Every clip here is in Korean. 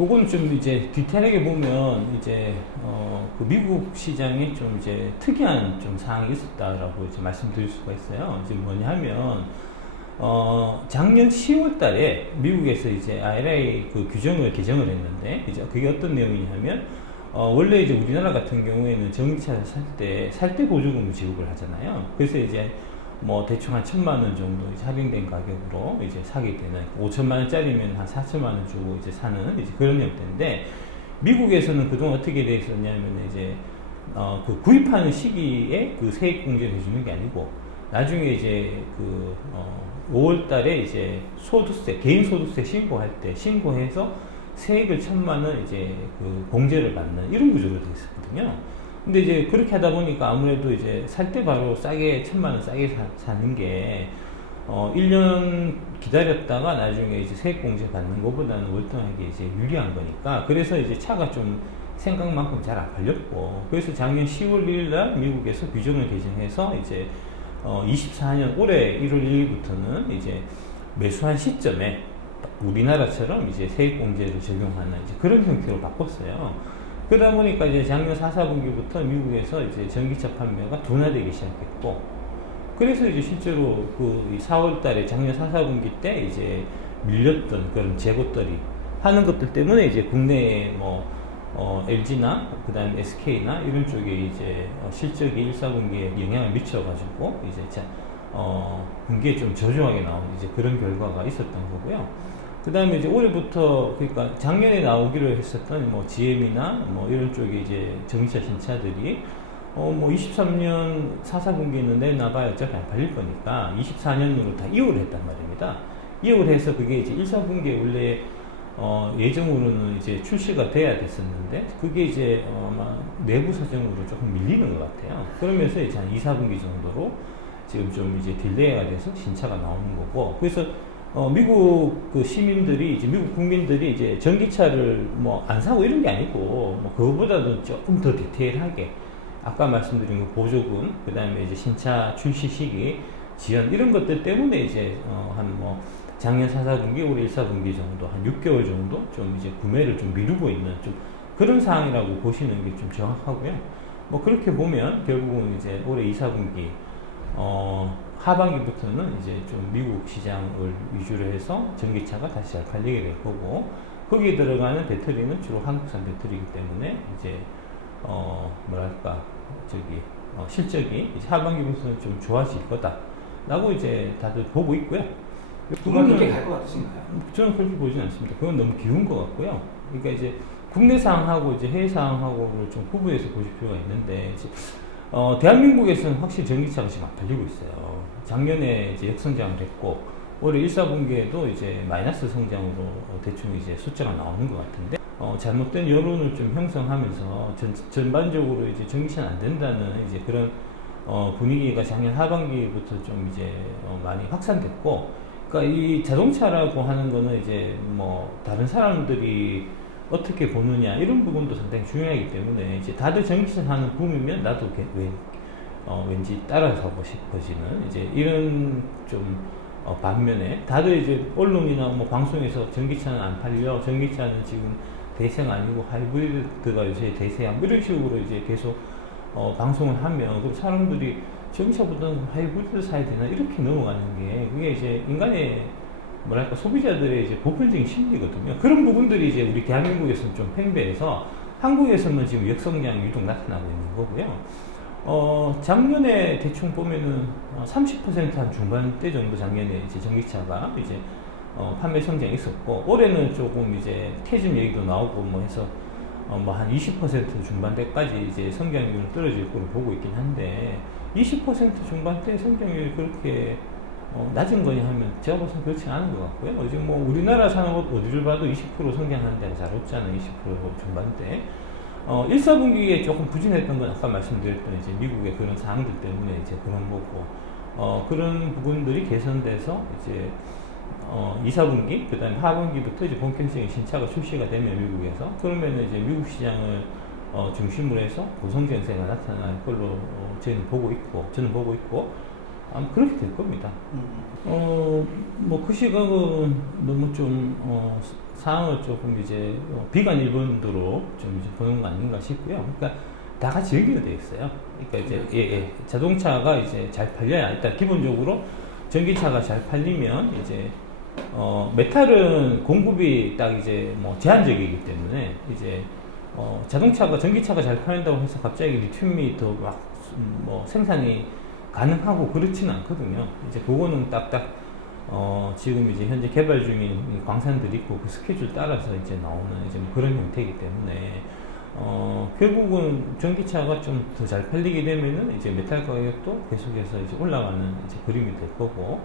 그거는 좀 이제 디테일하게 보면 이제 그 미국 시장에 좀 이제 특이한 좀 사항이 있었다라고 이제 말씀드릴 수가 있어요. 이제 뭐냐 하면 작년 10월 달에 미국에서 이제 IRA 그 규정을 개정을 했는데 이제 그게 어떤 내용이냐면 원래 이제 우리나라 같은 경우에는 전기차를 살 때 보조금을 지급을 하잖아요. 그래서 이제 뭐 대충 한 1,000만 원 정도 이제 할인된 가격으로 이제 사게 되는 5천만 원짜리면 한 4천만 원 주고 이제 사는 이제 그런 형태인데 미국에서는 그동안 어떻게 돼 있었냐면 이제 그 구입하는 시기에 그 세액 공제를 해주는 게 아니고 나중에 이제 그 5월 달에 이제 소득세 개인 소득세 신고할 때 신고해서 세액을 1,000만 원 이제 그 공제를 받는 이런 구조로 되어 있었거든요. 근데 이제 그렇게 하다 보니까 아무래도 이제 살 때 바로 싸게 1,000만 원 싸게 사는 게 1년 기다렸다가 나중에 이제 세액 공제 받는 것보다는 월등하게 이제 유리한 거니까 그래서 이제 차가 좀 생각만큼 잘 안 팔렸고 그래서 작년 10월 1일 날 미국에서 규정을 개정해서 이제 24년 올해 1월 1일부터는 이제 매수한 시점에 우리나라처럼 이제 세액 공제를 적용하는 이제 그런 형태로 바꿨어요. 그러다 보니까 이제 작년 4, 4분기부터 미국에서 이제 전기차 판매가 둔화되기 시작했고, 그래서 이제 실제로 그 4월 달에 작년 4, 4분기 때 이제 밀렸던 그런 재고떨이 하는 것들 때문에 이제 국내에 뭐, LG나 그 다음에 SK나 이런 쪽에 이제 실적이 1, 4분기에 영향을 미쳐가지고 이제 분기에 좀 저조하게 나오는 이제 그런 결과가 있었던 거고요. 그 다음에 이제 올해부터, 그러니까 작년에 나오기로 했었던 뭐 GM이나 뭐 이런 쪽에 이제 전기차 신차들이 뭐 23년 4, 4분기는 내놔봐야 어차피 안 팔릴 거니까 24년으로 다 이용을 했단 말입니다. 이용을 해서 그게 이제 1, 4분기에 원래 예정으로는 이제 출시가 돼야 됐었는데 그게 이제 아마 내부 사정으로 조금 밀리는 것 같아요. 그러면서 이제 한 2, 4분기 정도로 지금 좀 이제 딜레이가 돼서 신차가 나오는 거고, 그래서 미국 그 시민들이 이제 미국 국민들이 이제 전기차를 뭐 안 사고 이런 게 아니고 뭐 그거보다도 조금 더 디테일하게 아까 말씀드린 그 보조금, 그 다음에 이제 신차 출시 시기 지연 이런 것들 때문에 이제 한 뭐 작년 4, 4분기, 올해 1, 4분기 정도 한 6개월 정도 좀 이제 구매를 좀 미루고 있는 좀 그런 상황이라고 보시는 게 좀 정확하고요. 뭐 그렇게 보면 결국은 이제 올해 2, 4분기 하반기부터는 이제 좀 미국 시장을 위주로 해서 전기차가 다시 잘 팔리게 될 거고, 거기에 들어가는 배터리는 주로 한국산 배터리이기 때문에 이제 뭐랄까 실적이 이제 하반기부터는 좀 좋아질 거다라고 이제 다들 보고 있고요. 그건 그렇게 갈 것 같으신가요? 저는 그렇게 보지는 않습니다. 그건 너무 기운 것 같고요. 그러니까 이제 국내 상황하고 이제 해외 상황하고를 좀 구분해서 보실 필요가 있는데, 이제 대한민국에서는 확실히 전기차가 지금 안 팔리고 있어요. 작년에 이제 역성장을 했고, 올해 1, 4분기에도 이제 마이너스 성장으로 대충 이제 숫자가 나오는 것 같은데, 잘못된 여론을 좀 형성하면서 전반적으로 이제 전기차는 안 된다는 이제 그런 분위기가 작년 하반기부터 좀 이제 많이 확산됐고, 그러니까 이 자동차라고 하는 거는 이제 뭐 다른 사람들이 어떻게 보느냐 이런 부분도 상당히 중요하기 때문에 이제 다들 전기차 사는 붐이면 나도 왠지 따라서 하고 싶어지는 이제 이런 좀 반면에 다들 이제 언론이나 뭐 방송에서 전기차는 안 팔려, 전기차는 지금 대세가 아니고 하이브리드가 요새 대세야 뭐 이런 식으로 이제 계속 방송을 하면 그럼 사람들이 전기차보다는 하이브리드 사야 되나 이렇게 넘어가는 게 그게 이제 인간의 뭐랄까 소비자들의 이제 보편적인 심리거든요. 그런 부분들이 이제 우리 대한민국에서는 좀 팽배해서 한국에서는 지금 역성장이 유독 나타나고 있는 거고요. 작년에 대충 보면은 30%한 중반대 정도 작년에 이제 전기차가 이제 판매 성장이 있었고, 올해는 조금 이제 캐즘 얘기도 나오고 뭐 해서 뭐 한 20% 중반대까지 이제 성장률은 떨어질 거로 보고 있긴 한데, 20% 중반대 성장률이 그렇게 낮은 거냐 하면 제가 봐서는 그렇지 않은 것 같고요. 지금 뭐 우리나라 산업 어디를 봐도 20% 성장하는 데가 잘 없잖아요. 20% 중반대. 1, 4분기에 조금 부진했던 건 아까 말씀드렸던 이제 미국의 그런 상황들 때문에 이제 그런 거고, 그런 부분들이 개선돼서 이제 2, 4분기, 그 다음에 하반기부터 이제 본격적인 신차가 출시가 되면 미국에서, 그러면은 이제 미국 시장을 중심으로 해서 고성장세가 나타날 걸로 저는 보고 있고, 아마 그렇게 될 겁니다. 뭐 그 시각은 너무 좀 상황을 조금 이제 비관 일본도로 좀 이제 보는 거 아닌가 싶고요. 그러니까 다 같이 연결이 되어 있어요. 그러니까 이제 자동차가 이제 잘 팔려야 일단 기본적으로 전기차가 잘 팔리면 이제 메탈은 공급이 딱 이제 뭐 제한적이기 때문에 이제 자동차가 전기차가 잘 팔린다고 해서 갑자기 리튬이 더 막 뭐 생산이 가능하고 그렇지는 않거든요. 이제 그거는 딱딱 지금 이제 현재 개발 중인 광산들이 있고 그 스케줄 따라서 이제 나오는 이제 뭐 그런 형태이기 때문에 결국은 전기차가 좀 더 잘 팔리게 되면은 이제 메탈 가격도 계속해서 이제 올라가는 이제 그림이 될 거고,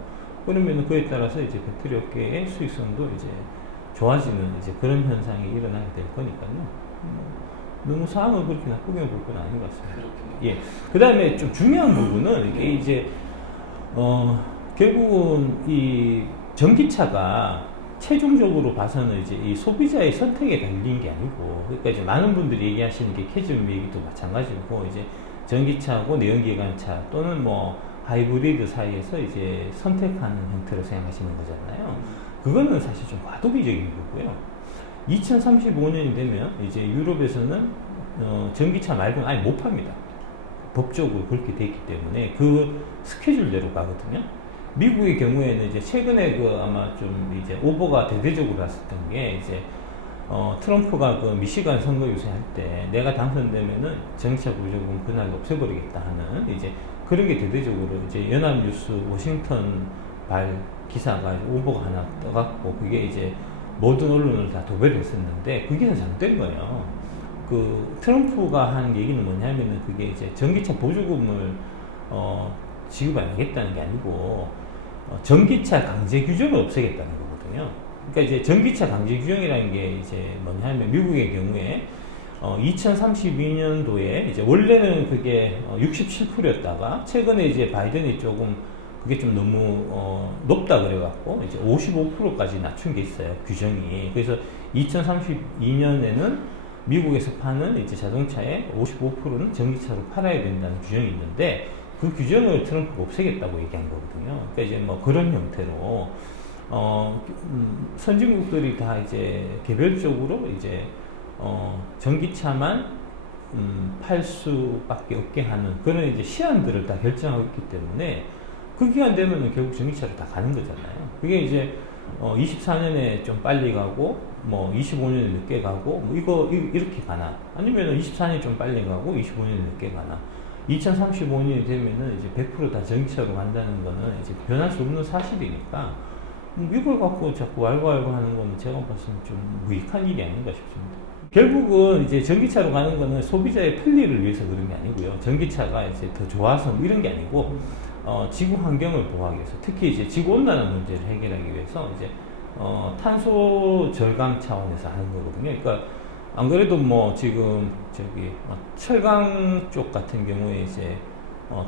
그러면은 그에 따라서 이제 배터리 업계의 수익성도 이제 좋아지는 이제 그런 현상이 일어나게 될 거니까요. 너무 상황을 그렇게 나쁘게 볼 건 아닌 것 같습니다. 예. 그 다음에 좀 중요한 부분은 이게 이제 결국은 이 전기차가 최종적으로 봐서는 이제 이 소비자의 선택에 달린 게 아니고, 그러니까 이제 많은 분들이 얘기하시는 게 캐즘 얘기도 마찬가지고, 이제 전기차하고 내연기관차 또는 뭐 하이브리드 사이에서 이제 선택하는 형태로 생각하시는 거잖아요. 그거는 사실 좀 과도기적인 거고요. 2035년이 되면 이제 유럽에서는 전기차 말고는 아예 못 팝니다. 법적으로 그렇게 돼 있기 때문에 그 스케줄대로 가거든요. 미국의 경우에는 이제 최근에 그 아마 좀 이제 오버가 대대적으로 났었던 게 이제 트럼프가 그 미시간 선거 유세할 때 내가 당선되면은 전기차 보조금 그날 없애버리겠다 하는 이제 그런 게 대대적으로 이제 연합뉴스 워싱턴 발 기사가 오버가 하나 떠갖고 그게 이제 모든 언론을 다 도배를 했었는데 그게 잘못된 거예요. 그 트럼프가 한 얘기는 뭐냐면은 그게 이제 전기차 보조금을 지급 안 하겠다는 게 아니고 전기차 강제 규정을 없애겠다는 거거든요. 그러니까 이제 전기차 강제 규정이라는 게 이제 뭐냐면 미국의 경우에 2032년도에 이제 원래는 그게 67%였다가 최근에 이제 바이든이 조금 그게 좀 너무 높다 그래갖고 이제 55%까지 낮춘 게 있어요, 규정이. 그래서 2032년에는 미국에서 파는 이제 자동차의 55%는 전기차로 팔아야 된다는 규정이 있는데 그 규정을 트럼프가 없애겠다고 얘기한 거거든요. 그러니까 이제 뭐 그런 형태로 선진국들이 다 이제 개별적으로 이제 전기차만 팔 수밖에 없게 하는 그런 이제 시한들을 다 결정하고 있기 때문에 그 기간 되면은 결국 전기차로 다 가는 거잖아요. 그게 이제 24년에 좀 빨리 가고 뭐 25년에 늦게 가고 뭐 이렇게 가나, 아니면은 24년이 좀 빨리 가고 25년에 늦게 가나, 2035년이 되면은 이제 100% 다 전기차로 간다는 거는 이제 변할 수 없는 사실이니까 이걸 갖고 자꾸 왈가왈부 하는 거는 제가 봤을 때 좀 무익한 일이 아닌가 싶습니다. 결국은 이제 전기차로 가는 거는 소비자의 편리를 위해서 그런 게 아니고요. 전기차가 이제 더 좋아서 뭐 이런 게 아니고 지구 환경을 보호하기 위해서, 특히 이제 지구 온난화 문제를 해결하기 위해서 이제 탄소 절감 차원에서 하는 거거든요. 그러니까 안 그래도 뭐 지금 저기 철강 쪽 같은 경우에 이제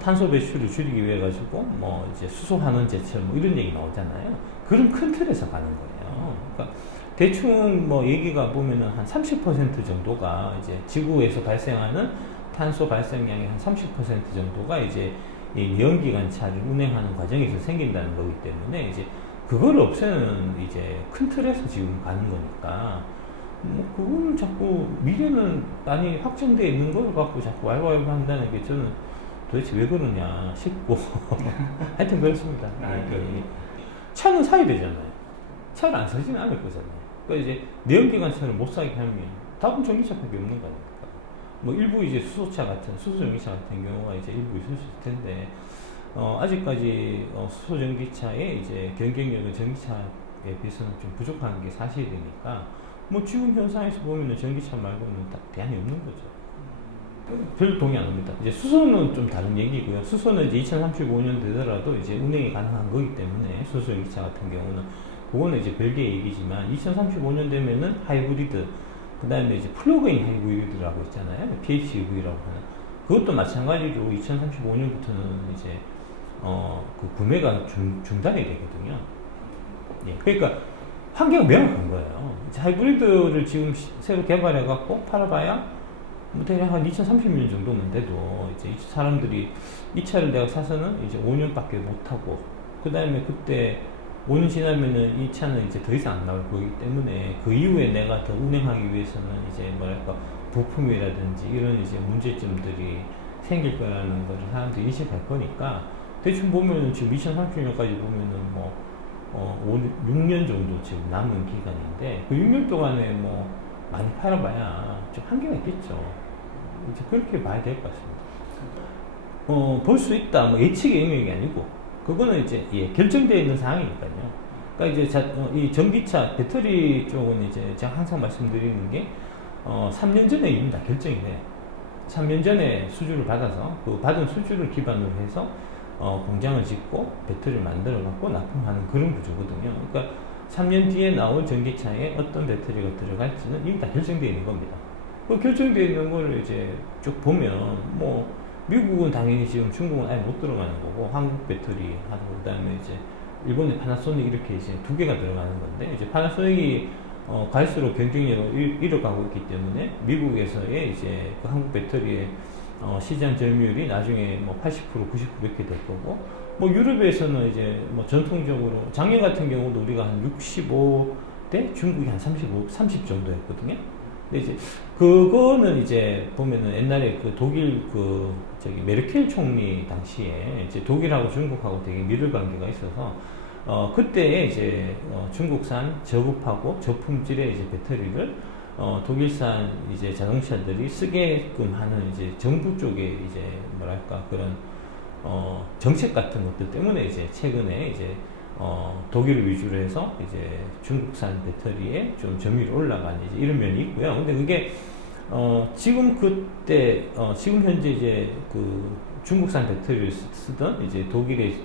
탄소 배출을 줄이기 위해 가지고 뭐 이제 수소 환원 제철 뭐 이런 얘기 나오잖아요. 그런 큰 틀에서 가는 거예요. 그러니까 대충 뭐 얘기가 보면은 한 30% 정도가 이제 지구에서 발생하는 탄소 발생량의 한 30% 정도가 이제 이 내연기관차를 운행하는 과정에서 생긴다는 거기 때문에 이제 그걸 없애는 이제 큰 틀에서 지금 가는 거니까 뭐 그거는 자꾸 미래는 많이 확정되어 있는 걸 갖고 자꾸 왈가왈부 한다는 게 저는 도대체 왜 그러냐 싶고 하여튼 그렇습니다. 차는 사야 되잖아요. 차를 안 사지는 않을 거잖아요. 그러니까 이제 내연기관차를 못 사게 하면 답은 전기차밖에 없는 거니까. 뭐 일부 이제 수소차 같은 수소전기차 같은 경우가 이제 일부 있을 수 있을 텐데 아직까지 수소전기차의 이제 경쟁력은 전기차에 비해서는 좀 부족한 게 사실이니까 뭐 지금 현상에서 보면은 전기차 말고는 대안이 없는 거죠. 별 동의 안 합니다. 이제 수소는 좀 다른 얘기고요. 수소는 이제 2035년 되더라도 이제 운행이 가능한 거기 때문에 수소전기차 같은 경우는 그거는 이제 별개의 얘기지만 2035년 되면은 하이브리드, 그 다음에 이제 플러그인 하이브리드라고 있잖아요. PHEV라고 하는. 그것도 마찬가지로 2035년부터는 이제, 그 구매가 중단이 되거든요. 예. 그러니까 환경은 명확한 거예요. 이제 하이브리드를 지금 새로 개발해갖고 팔아봐야 뭐 대략 한 2030년 정도만 돼도 이제 사람들이 이 차를 내가 사서는 이제 5년밖에 못 타고 그 다음에 그때 5년 지나면은 이 차는 이제 더 이상 안 나올 거기 때문에 그 이후에 내가 더 운행하기 위해서는 이제 뭐랄까 부품이라든지 이런 이제 문제점들이 생길 거라는 걸 사람들이 인식할 거니까 대충 보면은 지금 2030년까지 보면은 뭐 6년 정도 지금 남은 기간인데 그 6년 동안에 뭐 많이 팔아봐야 좀 한계가 있겠죠. 이제 그렇게 봐야 될 것 같습니다. 볼 수 있다, 뭐 예측의 영역이 아니고 그거는 이제 결정되어 있는 사항이니까요. 그러니까 이제 이 전기차 배터리 쪽은 이제 제가 항상 말씀드리는 게 3년 전에 이미 다 결정이 돼요. 3년 전에 수주를 받아서 그 받은 수주를 기반으로 해서 공장을 짓고 배터리를 만들어 갖고 납품하는 그런 구조거든요. 그러니까 3년 뒤에 나올 전기차에 어떤 배터리가 들어갈지는 이미 다 결정되어 있는 겁니다. 그 결정되어 있는 거를 이제 쭉 보면 뭐 미국은 당연히 지금 중국은 아예 못 들어가는 거고 한국 배터리 하고 그다음에 이제 일본의 파나소닉 이렇게 이제 두 개가 들어가는 건데 이제 파나소닉이 갈수록 경쟁력을 잃어가고 있기 때문에 미국에서의 이제 그 한국 배터리의 시장 점유율이 나중에 뭐 80%, 90% 이렇게 될 거고 뭐 유럽에서는 이제 뭐 전통적으로 작년 같은 경우도 우리가 한 65대 중국이 한 30 정도였거든요. 근데 이제 그거는 이제 보면은 옛날에 그 독일 그 저기 메르켈 총리 당시에 이제 독일하고 중국하고 되게 밀을 관계가 있어서 그때에 이제 중국산 저급하고 저품질의 이제 배터리를 독일산 이제 자동차들이 쓰게끔 하는 이제 정부 쪽에 이제 뭐랄까 그런 정책 같은 것들 때문에 이제 최근에 이제 독일을 위주로 해서 이제 중국산 배터리에 좀 점유율이 올라간 이제 이런 면이 있고요. 근데 그게 지금 그때 지금 현재 이제 그 중국산 배터리를 쓰던 이제 독일의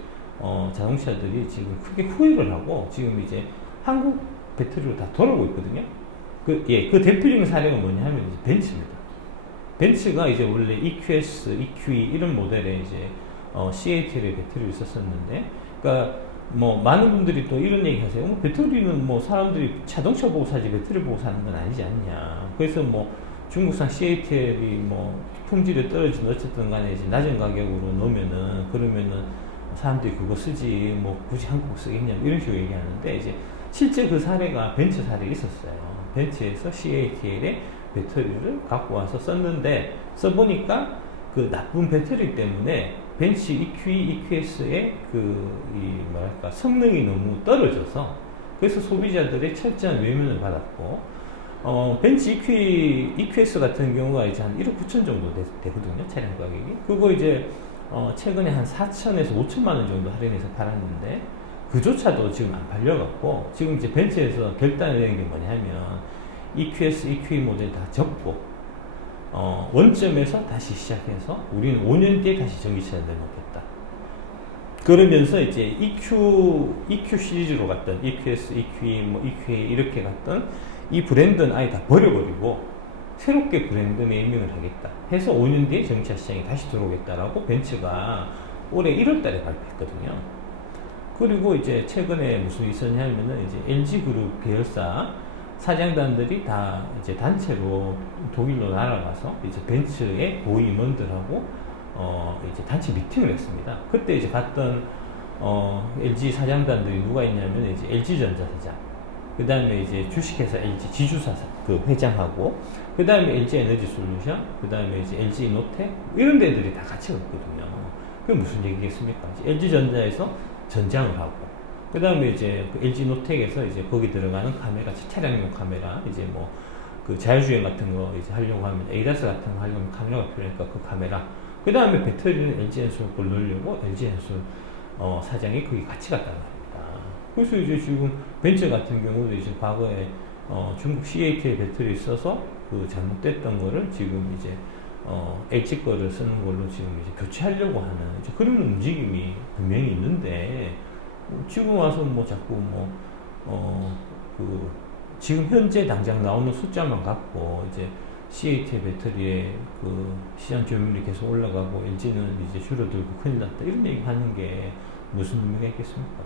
자동차들이 지금 크게 후회를 하고 지금 이제 한국 배터리로 다 돌아오고 있거든요. 그 대표적인 사례가 뭐냐 하면 이제 벤츠입니다. 벤츠가 이제 원래 EQS, EQE 이런 모델의 이제 CATL의 배터리를 썼었는데, 그러니까 뭐 많은 분들이 또 이런 얘기 하세요. 뭐 배터리는 뭐 사람들이 자동차 보고 사지 배터리 보고 사는 건 아니지 않냐. 그래서 뭐 중국산 CATL이 뭐 품질이 떨어지든 어쨌든 간에 이제 낮은 가격으로 넣으면은 그러면은 사람들이 그거 쓰지 뭐 굳이 한국 쓰겠냐 이런 식으로 얘기하는데 이제 실제 그 사례가 벤츠 사례에 있었어요. 벤츠에서 CATL의 배터리를 갖고 와서 썼는데 써보니까 그 나쁜 배터리 때문에 벤츠 EQE, EQS의 이 뭐랄까 성능이 너무 떨어져서 그래서 소비자들의 철저한 외면을 받았고 벤츠 EQS 같은 경우가 이제 한 1억 9천 정도 되거든요. 차량 가격이. 그거 이제 최근에 한 4천에서 5천만 원 정도 할인해서 팔았는데 그조차도 지금 안 팔려갖고 지금 이제 벤츠에서 결단을 내린 게 뭐냐면 EQS, EQE 모델 다 접고 원점에서 다시 시작해서 우리는 5년 뒤에 다시 전기차를 내놓겠다. 그러면서 이제 EQ 시리즈로 갔던 EQS, EQE, 뭐 EQA 이렇게 갔던 이 브랜드는 아예 다 버려버리고 새롭게 브랜드 네이밍을 하겠다 해서 5년 뒤에 전기차 시장이 다시 들어오겠다라고 벤츠가 올해 1월 달에 발표했거든요. 그리고 이제 최근에 무슨 있었냐면은 이제 LG그룹 계열사 사장단들이 다 이제 단체로 독일로 날아가서 이제 벤츠의 고임원들하고 이제 단체 미팅을 했습니다. 그때 이제 봤던 LG 사장단들이 누가 있냐면 이제 LG전자 사장, 그 다음에 이제 주식회사 LG 지주사 그 회장하고, 그 다음에 LG 에너지 솔루션, 그 다음에 이제 LG 이노텍 이런 데들이 다 같이 갔거든요. 그게 무슨 얘기겠습니까? LG전자에서 전장을 하고, 그 다음에 이제 그 LG 노텍에서 이제 거기 들어가는 카메라, 차량용 카메라, 이제 뭐 그 자율주행 같은 거 이제 하려고 하면 ADAS 같은 거 하려면 카메라가 필요하니까 그 카메라, 그 다음에 배터리는 LG 엔솔 걸 넣으려고 LG 엔솔 사장이 거기 같이 갔단 말입니다. 그래서 이제 지금 벤츠 같은 경우도 이제 과거에 중국 CATL 배터리 써서 그 잘못됐던 거를 지금 이제 LG 거를 쓰는 걸로 지금 이제 교체하려고 하는 이제 그런 움직임이 분명히 있는데, 지금 와서 뭐 자꾸 지금 현재 당장 나오는 숫자만 갖고 이제 CATL 배터리의 그 시장 점유율이 계속 올라가고 LG는 이제 줄어들고 큰일 났다 이런 얘기 하는 게 무슨 의미가 있겠습니까?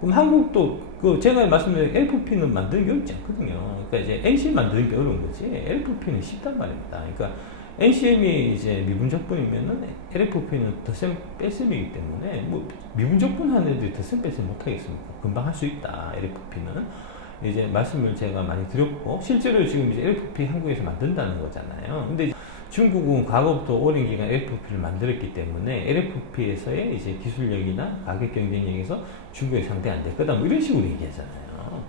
그럼 한국도 그 제가 말씀드린 LFP는 만드는 게 어렵지 않거든요. 그러니까 이제 NCM 만드는 게 어려운 거지 LFP는 쉽단 말입니다. 그러니까 NCM이 이제 미분적분이면은 LFP는 덧셈 뺄셈이기 때문에 뭐 미분적분 하는 애들이 덧셈 뺄셈 못 하겠습니까? 금방 할 수 있다 LFP는. 이제 말씀을 제가 많이 드렸고 실제로 지금 이제 LFP 한국에서 만든다는 거잖아요. 근데 중국은 과거부터 오랜 기간 LFP를 만들었기 때문에 LFP에서의 이제 기술력이나 가격 경쟁력에서 중국에 상대 안 될 거다 뭐 이런 식으로 얘기하잖아요.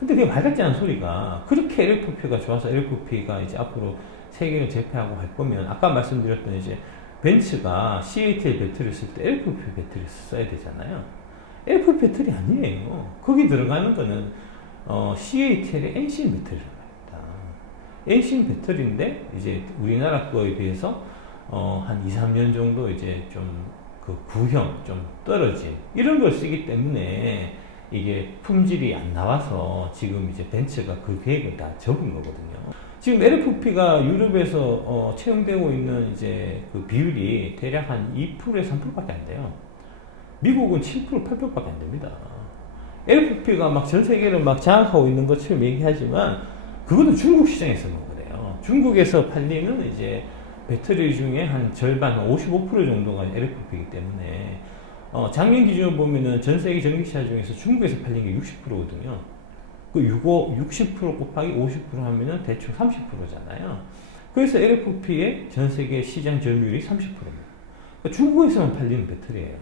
근데 그게 말 같지 않은 소리가 그렇게 LFP가 좋아서 LFP가 이제 앞으로 세계를 제패하고 할 거면 아까 말씀드렸던 이제 벤츠가 CATL 배터리를 쓸 때 LFP 배터리를 써야 되잖아요. LFP 배터리 아니에요. 거기 들어가는 거는 CATL의 NCM 배터리라고 합니다. NCM 배터리인데 이제 우리나라 거에 비해서 한 2, 3년 정도 이제 좀 그 구형 좀 떨어진 이런 걸 쓰기 때문에 이게 품질이 안 나와서 지금 이제 벤츠가 그 계획을 다 접은 거거든요. 지금 LFP가 유럽에서 채용되고 있는 이제 그 비율이 대략 한 2%에서 3%밖에 안 돼요. 미국은 7%, 8%밖에 안 됩니다. LFP가 막 전 세계를 막 장악하고 있는 것처럼 얘기하지만 그것도 중국 시장에서만 그래요. 중국에서 팔리는 이제 배터리 중에 한 절반, 한 55% 정도가 LFP이기 때문에 작년 기준으로 보면은 전 세계 전기차 중에서 중국에서 팔린 게 60%거든요. 그 60% 곱하기 50% 하면은 대충 30%잖아요. 그래서 LFP의 전 세계 시장 점유율이 30%입니다. 그러니까 중국에서만 팔리는 배터리예요.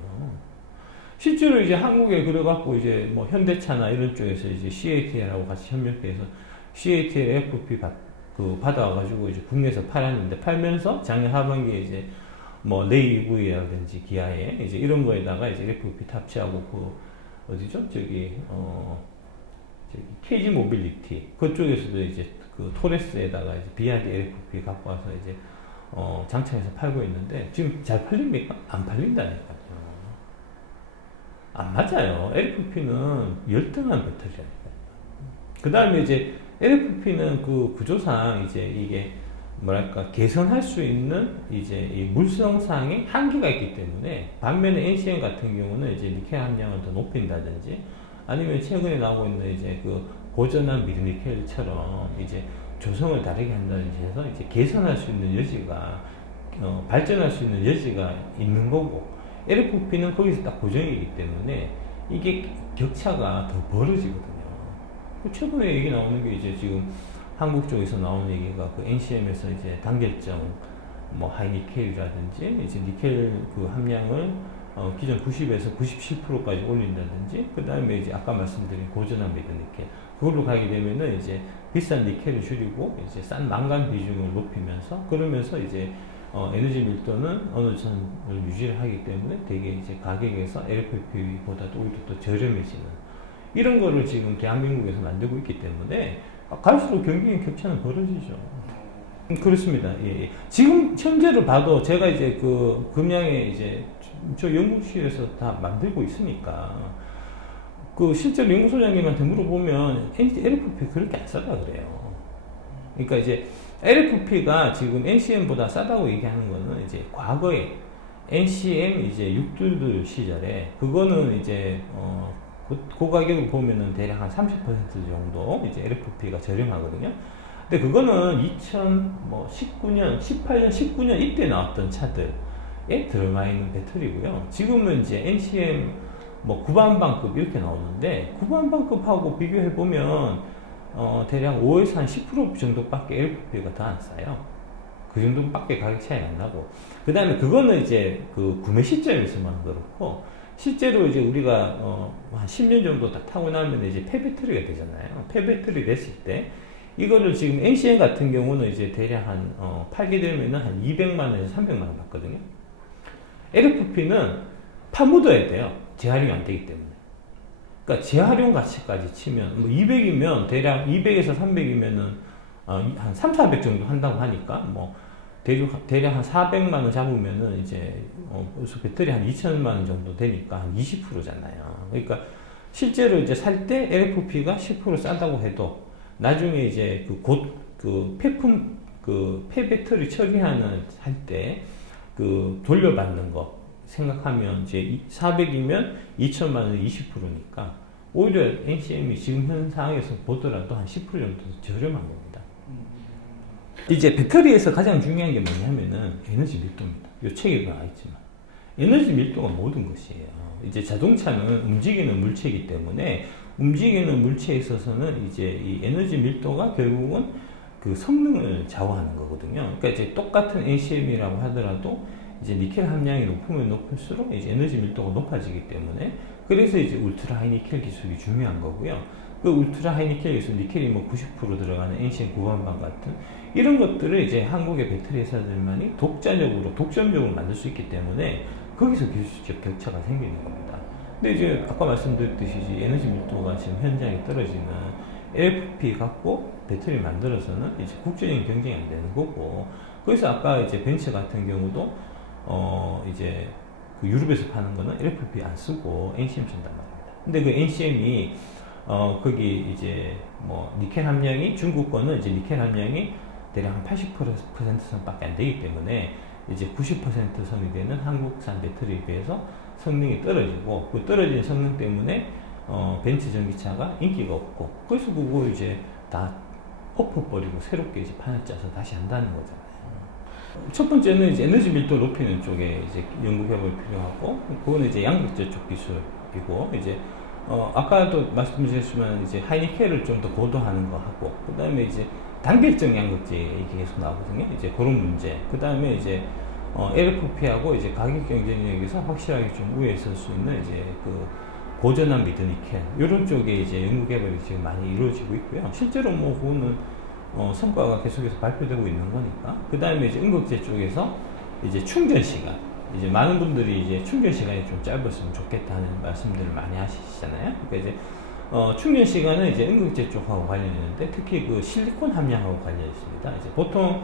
실제로 이제 한국에 그래갖고 이제 뭐 현대차나 이런 쪽에서 이제 CATL하고 같이 협력해서 CATL LFP 받아와가지고 이제 국내에서 팔았는데 팔면서 작년 하반기에 이제 뭐 레이 EV라든지 기아에 이제 이런 거에다가 이제 LFP 탑재하고 그 어디죠? 저기 KG 모빌리티 그쪽에서도 이제 그 토레스에다가 이제 BRD LFP 갖고 와서 이제 장착해서 팔고 있는데 지금 잘 팔립니까? 안 팔린다니까요. 안 맞아요. LFP는 열등한 배터리라니까요. 그 다음에 이제 LFP는 그 구조상 이제 이게 뭐랄까 개선할 수 있는 이제 이 물성상의 한계가 있기 때문에 반면에 NCM 같은 경우는 이제 니켈 함량을 더 높인다든지 아니면 최근에 나오고 있는 이제 그 고전한 미드니켈처럼 이제 조성을 다르게 한다든지 해서 이제 개선할 수 있는 여지가 발전할 수 있는 여지가 있는 거고 LFP는 거기서 딱 고정이기 때문에 이게 격차가 더 벌어지거든요. 최근에 얘기 나오는 게 이제 지금 한국 쪽에서 나오는 얘기가 그 NCM에서 이제 단결점 뭐 하이니켈이라든지 이제 니켈 그 함량을 기존 90에서 97%까지 올린다든지 그 다음에 이제 아까 말씀드린 고전한 미드니켈 그걸로 가게 되면은 이제 비싼 니켈을 줄이고 이제 싼 망간 비중을 높이면서 그러면서 이제 에너지 밀도는 어느 선을 유지를 하기 때문에 되게 이제 가격에서 LFP보다도 오히려 더 저렴해지는 이런 거를 지금 대한민국에서 만들고 있기 때문에 갈수록 경기의 격차는 벌어지죠. 그렇습니다. 예, 예. 지금 현재로 봐도 제가 이제 그 금양에 이제 저 연구실에서 다 만들고 있으니까 그 실제로 연구소장님한테 물어보면 LFP 그렇게 안 싸다 그래요. 그러니까 이제 LFP가 지금 NCM보다 싸다고 얘기하는 거는 이제 과거에 NCM 이제 622 시절에 그거는 이제 그 가격을 보면은 대략 한 30% 정도 이제 LFP가 저렴하거든요. 근데 그거는 2019년, 18년, 19년 이때 나왔던 차들에 들어가 있는 배터리고요. 지금은 이제 NCM 뭐 9반방급 이렇게 나오는데 9반방급하고 비교해 보면 대략 5에서 한 10% 정도밖에 LFP가 더 안 싸요. 그 정도밖에 가격 차이 안 나고. 그 다음에 그거는 이제 그 구매 시점에서만 그렇고, 실제로 이제 우리가 한 10년 정도 다 타고 나면 이제 폐배터리가 되잖아요. 폐배터리 됐을 때, 이거를 지금 NCM 같은 경우는 이제 대략 팔게 되면은 한 200만원에서 300만원 받거든요. LFP는 파묻어야 돼요. 재활용이 안 되기 때문에. 그러니까 재활용 가치까지 치면, 뭐 200이면 대략 200에서 300이면은 한 3, 400 정도 한다고 하니까, 뭐, 대략 한 400만원 잡으면은 이제, 배터리 한 2천만원 정도 되니까 한 20%잖아요. 그러니까 실제로 이제 살 때 LFP가 10% 싸다고 해도 나중에 이제 폐배터리 처리하는 할 때 돌려받는 거, 생각하면 이제 400이면 2천만 원 20%니까 오히려 NCM이 지금 현 상황에서 보더라도 한 10% 정도 저렴한 겁니다. 이제 배터리에서 가장 중요한 게 뭐냐면은 에너지 밀도입니다. 요 책에 나와 있지만 에너지 밀도가 모든 것이에요. 이제 자동차는 움직이는 물체이기 때문에 움직이는 물체에 있어서는 이제 이 에너지 밀도가 결국은 그 성능을 좌우하는 거거든요. 그러니까 이제 똑같은 NCM이라고 하더라도 이제 니켈 함량이 높으면 높을수록 이제 에너지 밀도가 높아지기 때문에 그래서 이제 울트라 하이니켈 기술이 중요한 거고요. 그 울트라 하이니켈 기술, 니켈이 뭐 90% 들어가는 NCM 구간방 같은 이런 것들을 이제 한국의 배터리 회사들만이 독점적으로 만들 수 있기 때문에 거기서 기술적 격차가 생기는 겁니다. 근데 이제 아까 말씀드렸듯이 이제 에너지 밀도가 지금 현장에 떨어지는 LFP 갖고 배터리 만들어서는 이제 국제적인 경쟁이 안 되는 거고, 그래서 아까 이제 벤츠 같은 경우도 이제 그 유럽에서 파는 거는 LFP 안 쓰고 NCM 쓴단 말입니다. 근데 그 NCM이 거기 이제 뭐 니켈 함량이 중국 거는 이제 니켈 함량이 대략 한 80% 선밖에 안 되기 때문에 이제 90% 선이 되는 한국산 배터리에 비해서 성능이 떨어지고, 그 떨어진 성능 때문에 벤츠 전기차가 인기가 없고, 그래서 그거 이제 다 엎어버리고 새롭게 이제 판을 짜서 다시 한다는 거잖아요. 첫 번째는 이제 에너지 밀도 높이는 쪽에 이제 연구 개발이 필요하고, 그거는 이제 양극재 쪽 기술이고, 이제 아까도 말씀드렸지만 이제 하이니켈을 좀 더 고도화하는 거 하고, 그 다음에 이제 단결적 양극재 이게 계속 나오거든요. 이제 그런 문제. 그 다음에 이제 LFP하고 이제 가격 경쟁력에서 확실하게 좀 우위에 설 수 있는 이제 그 고전한 미드 니켈 이런 쪽에 이제 연구 개발이 지금 많이 이루어지고 있고요. 실제로 뭐 그거는 성과가 계속해서 발표되고 있는 거니까. 그 다음에 이제 음극재 쪽에서 이제 충전 시간. 이제 많은 분들이 이제 충전 시간이 좀 짧았으면 좋겠다는 말씀들을 많이 하시잖아요. 그러니까 이제 충전 시간은 이제 음극재 쪽하고 관련이 있는데, 특히 그 실리콘 함량하고 관련이 있습니다. 이제 보통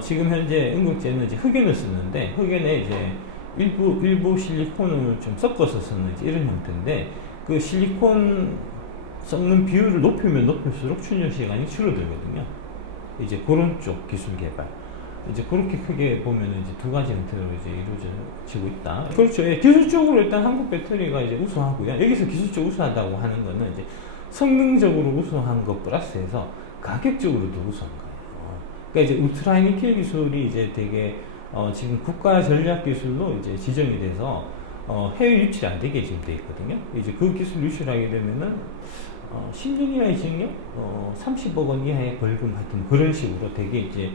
지금 현재 음극재는 이제 흑연을 쓰는데, 흑연에 이제 일부 실리콘을 좀 섞어서 쓰는 이제 이런 형태인데, 그 실리콘 섞는 비율을 높이면 높일수록 충전 시간이 줄어들거든요. 이제 그런 쪽 기술 개발. 이제 그렇게 크게 보면은 이제 두 가지 형태로 이제 이루어지고 있다. 그렇죠. 예, 기술적으로 일단 한국 배터리가 이제 우수하고요. 여기서 기술적으로 우수하다고 하는 거는 이제 성능적으로 우수한 것 플러스해서 가격적으로도 우수한 거예요. 그러니까 이제 울트라 하이니켈 기술이 이제 되게 지금 국가 전략 기술로 이제 지정이 돼서 해외 유출이 안 되게 지금 돼 있거든요. 이제 그 기술 유출하게 되면은 10년 이하의 징역, 30억 원 이하의 벌금 같은 그런 식으로 되게 이제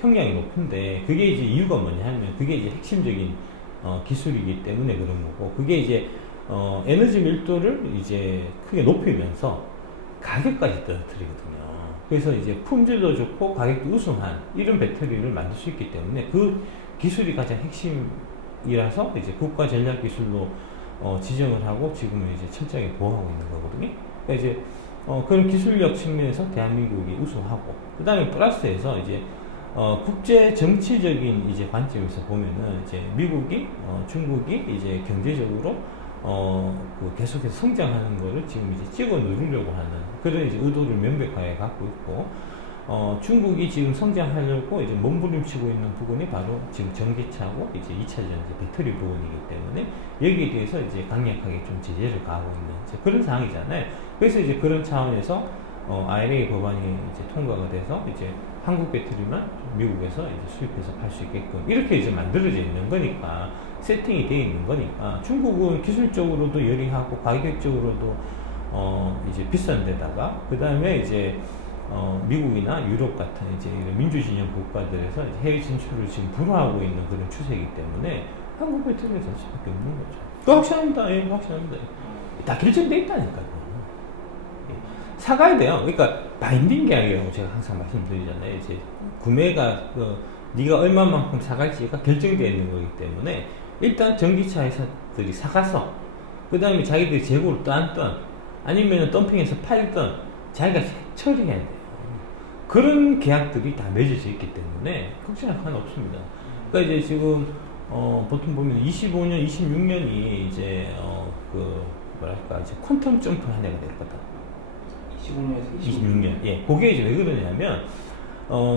형량이 높은데, 그게 이제 이유가 뭐냐 하면 그게 이제 핵심적인 기술이기 때문에 그런 거고, 그게 이제 에너지 밀도를 이제 크게 높이면서 가격까지 떨어뜨리거든요. 그래서 이제 품질도 좋고 가격도 우수한 이런 배터리를 만들 수 있기 때문에 그 기술이 가장 핵심이라서 이제 국가 전략 기술로 지정을 하고 지금은 이제 철저하게 보호하고 있는 거거든요. 그러니까 이제 그런 기술력 측면에서 대한민국이 우수하고, 그 다음에 플러스해서 이제 국제 정치적인 이제 관점에서 보면은 이제 미국이 중국이 이제 경제적으로 계속해서 성장하는 거를 지금 이제 찍어 누르려고 하는 그런 이제 의도를 명백하게 갖고 있고, 중국이 지금 성장하려고 이제 몸부림치고 있는 부분이 바로 지금 전기차고 이제 2차 전지 배터리 부분이기 때문에 여기에 대해서 이제 강력하게 좀 제재를 가하고 있는 이제 그런 상황이잖아요. 그래서 이제 그런 차원에서 IRA 법안이 이제 통과가 돼서 이제 한국 배터리만 미국에서 이제 수입해서 팔 수 있게끔 이렇게 이제 만들어져 있는 거니까, 세팅이 되어 있는 거니까, 중국은 기술적으로도 열의하고 가격적으로도 이제 비싼 데다가, 그 다음에 이제 미국이나 유럽 같은 이제 민주진영 국가들에서 이제 해외 진출을 지금 불허하고 있는 그런 추세이기 때문에 한국 배터리가 될 수밖에 없는 거죠. 그 확실합니다. 예, 확실합니다. 다 결정돼 있다니까요. 사가야 돼요. 그러니까 바인딩 계약이라고 제가 항상 말씀드리잖아요. 이제 구매가 네가 얼마만큼 사갈지가 결정되어 있는 거기 때문에 일단 전기차 회사들이 사가서 그 다음에 자기들이 재고를 떠안던 아니면 덤핑해서 팔던 자기가 처리해야 돼요. 그런 계약들이 다 맺어져 있기 때문에 걱정할 건 없습니다. 그러니까 이제 지금 보통 보면 25년, 26년이 이제 이제 퀀텀 점프 한 해가 됐거든. 25년에서 26년. 예, 그게 이제 왜 그러냐면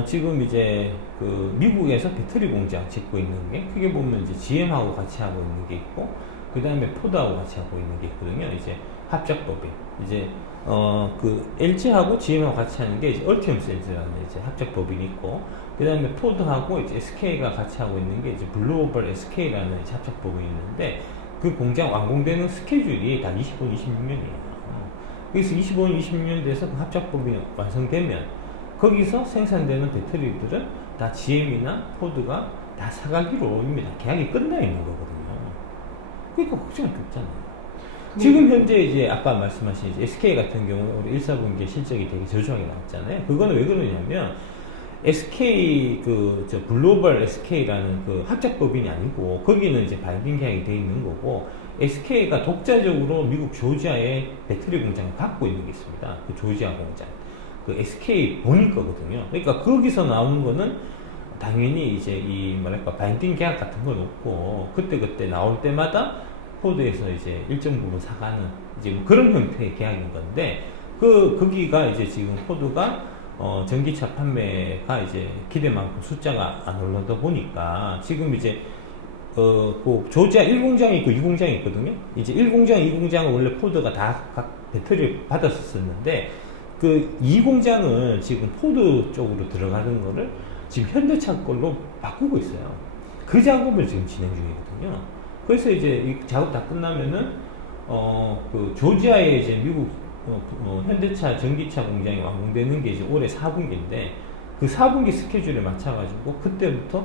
지금 이제 그 미국에서 배터리 공장 짓고 있는 게 크게 보면 이제 GM하고 같이 하고 있는 게 있고, 그 다음에 포드하고 같이 하고 있는 게 있거든요. 이제 합작법인. 이제 그 LG하고 GM하고 같이 하는 게 이제 얼티엄 셀즈라는 이제 합작법인이 있고, 그 다음에 포드하고 이제 SK가 같이 하고 있는 게 이제 글로벌 SK라는 이제 합작법인이 있는데, 그 공장 완공되는 스케줄이 단 25년, 26년이에요. 그래서 25년, 26년 돼서 그 합작법인이 완성되면 거기서 생산되는 배터리들은 다 GM이나 포드가 다 사가기로 이미 다 계약이 끝나 있는 거거든요. 그러니까 걱정할 게 없잖아요. 지금 현재 이제 아까 말씀하신 이제 SK 같은 경우 우리 1, 4분기에 실적이 되게 저조하게 나왔잖아요. 그거는 왜 그러냐면 SK 저 글로벌 SK라는 그 합작법인이 아니고 거기는 이제 바이딩 계약이 돼 있는 거고, SK가 독자적으로 미국 조지아에 배터리 공장을 갖고 있는 게 있습니다. 그 조지아 공장. 그 SK 본인 거거든요. 그러니까 거기서 나오는 거는 당연히 이제 이 뭐랄까 바인딩 계약 같은 건 없고, 그때 나올 때마다 포드에서 이제 일정 부분 사가는 이제 뭐 그런 형태의 계약인 건데, 거기가 이제 지금 포드가 전기차 판매가 이제 기대만큼 숫자가 안 올라다 보니까 지금 이제 그 조지아 1공장이 있고 2공장이 있거든요. 이제 1공장, 2공장은 원래 포드가 다 각 배터리를 받았었는데, 그 2공장을 지금 포드 쪽으로 들어가는 거를 지금 현대차 걸로 바꾸고 있어요. 그 작업을 지금 진행 중이거든요. 그래서 이제 이 작업 다 끝나면은 그 조지아에 이제 미국 현대차 전기차 공장이 완공되는 게 이제 올해 4분기인데, 그 4분기 스케줄에 맞춰가지고 그때부터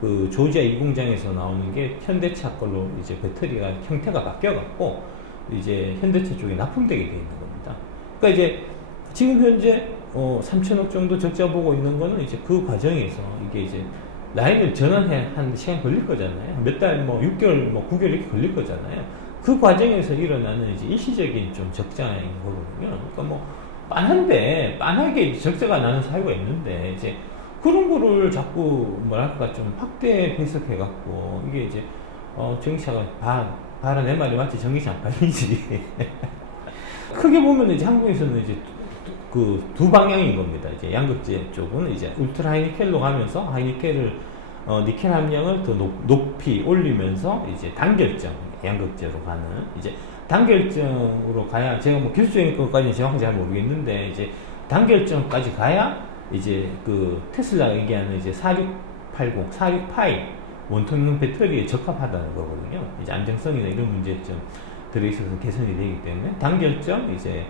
그 조지아 2공장에서 나오는 게 현대차 걸로 이제 배터리가 형태가 바뀌어갖고 이제 현대차 쪽에 납품되게 돼 있는 겁니다. 그러니까 이제 지금 현재 3천억 정도 적자 보고 있는 거는 이제 그 과정에서 이게 이제 라인을 전환해 한 시간 걸릴 거잖아요. 몇 달, 뭐 6개월, 뭐 9개월 이렇게 걸릴 거잖아요. 그 과정에서 일어나는 이제 일시적인 좀 적자인 거거든요. 그러니까 뭐 빤하게 적자가 나는 사유가 있는데, 이제 그런 거를 자꾸 뭐랄까 좀 확대 해석해 갖고 이게 이제 전기차가 봐라 내 말이 맞지, 전기차 안 팔리지. 크게 보면 이제 한국에서는 이제 그 두 방향인 겁니다. 이제 양극재 쪽은 이제 울트라 하이니켈로 가면서 하이니켈을 니켈 함량을 더 높이 올리면서 이제 단결정 양극재로 가는, 이제 단결정으로 가야, 제가 뭐 기술적인 것까지는 정확히 잘 모르겠는데, 이제 단결정까지 가야 이제 그 테슬라가 얘기하는 이제 4680, 46파이 원통형 배터리에 적합하다는 거거든요. 이제 안정성이나 이런 문제점 들어있어서 개선이 되기 때문에 단결점 이제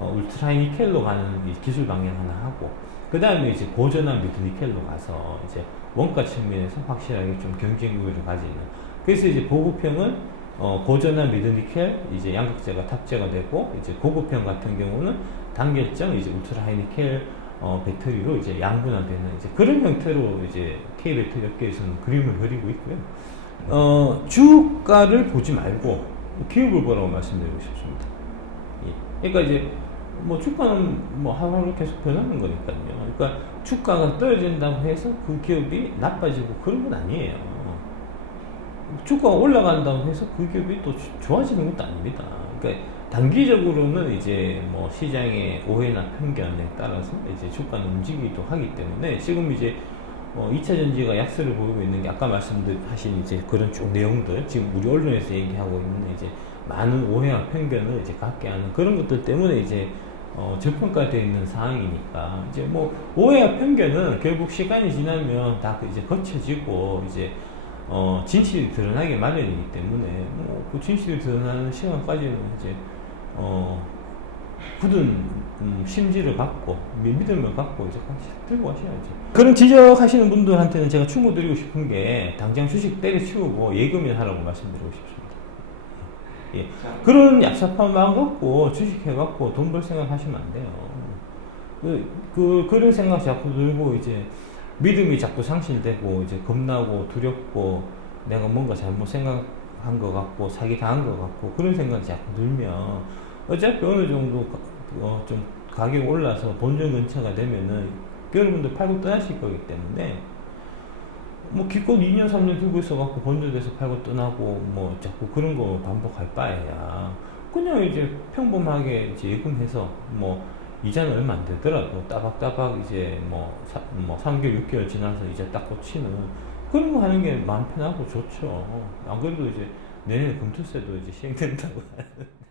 울트라 니켈로 가는 기술 방향 하나 하고, 그 다음에 이제 고전한 미드 니켈로 가서 이제 원가 측면에서 확실하게 좀 경쟁 우위를 가지는. 그래서 이제 보급형은 고전한 미드 니켈 이제 양극재가 탑재가 되고, 이제 고급형 같은 경우는 단결점 이제 울트라 하이니켈 배터리로 이제 양분화되는 이제 그런 형태로 이제 K 배터리 업계에서는 그림을 그리고 있고요. 주가를 보지 말고 기업을 보라고 말씀드리고 싶습니다. 예. 그러니까 이제 뭐 주가는 뭐 하루하루 계속 변하는 거니까요. 그러니까 주가가 떨어진다고 해서 그 기업이 나빠지고 그런 건 아니에요. 주가가 올라간다고 해서 그 기업이 또 좋아지는 것도 아닙니다. 그러니까 단기적으로는 이제 뭐 시장의 오해나 편견에 따라서 이제 주가는 움직이기도 하기 때문에, 지금 이제 2차 전지가 약세를 보이고 있는 게 아까 말씀하신 이제 그런 쭉 내용들, 지금 우리 언론에서 얘기하고 있는 이제 많은 오해와 편견을 이제 갖게 하는 그런 것들 때문에 이제 저평가되어 있는 상황이니까, 이제 뭐 오해와 편견은 결국 시간이 지나면 다 이제 거쳐지고 이제 진실이 드러나게 마련이기 때문에 그 진실이 드러나는 시간까지는 이제 굳은 심지를 갖고 믿음을 갖고 이제 같이 들고 가셔야죠. 그런 지적하시는 분들한테는 제가 충고드리고 싶은 게, 당장 주식 때려치우고 예금이나 하라고 말씀드리고 싶습니다. 예. 그런 얍삽한 마음 갖고 주식해갖고 돈 벌 생각 하시면 안 돼요. 그런 생각 자꾸 들고 이제 믿음이 자꾸 상실되고 이제 겁나고 두렵고 내가 뭔가 잘못 생각한 것 같고 사기 당한 것 같고 그런 생각이 자꾸 들면 어차피 어느 정도 좀 가격이 올라서 본전 근처가 되면은 여러분들 팔고 떠나실 거기 때문에, 뭐 기껏 2년 3년 들고 있어갖고 본전돼서 팔고 떠나고 뭐 자꾸 그런 거 반복할 바에야 그냥 이제 평범하게 이제 예금해서 뭐 이자는 얼마 안 되더라도 따박따박 이제 뭐 3개월, 6개월 지나서 이제 딱 꽂히는 그런 거 하는 게 마음 편하고 좋죠. 안 그래도 이제 내년에 금투세도 이제 시행된다고 하는데.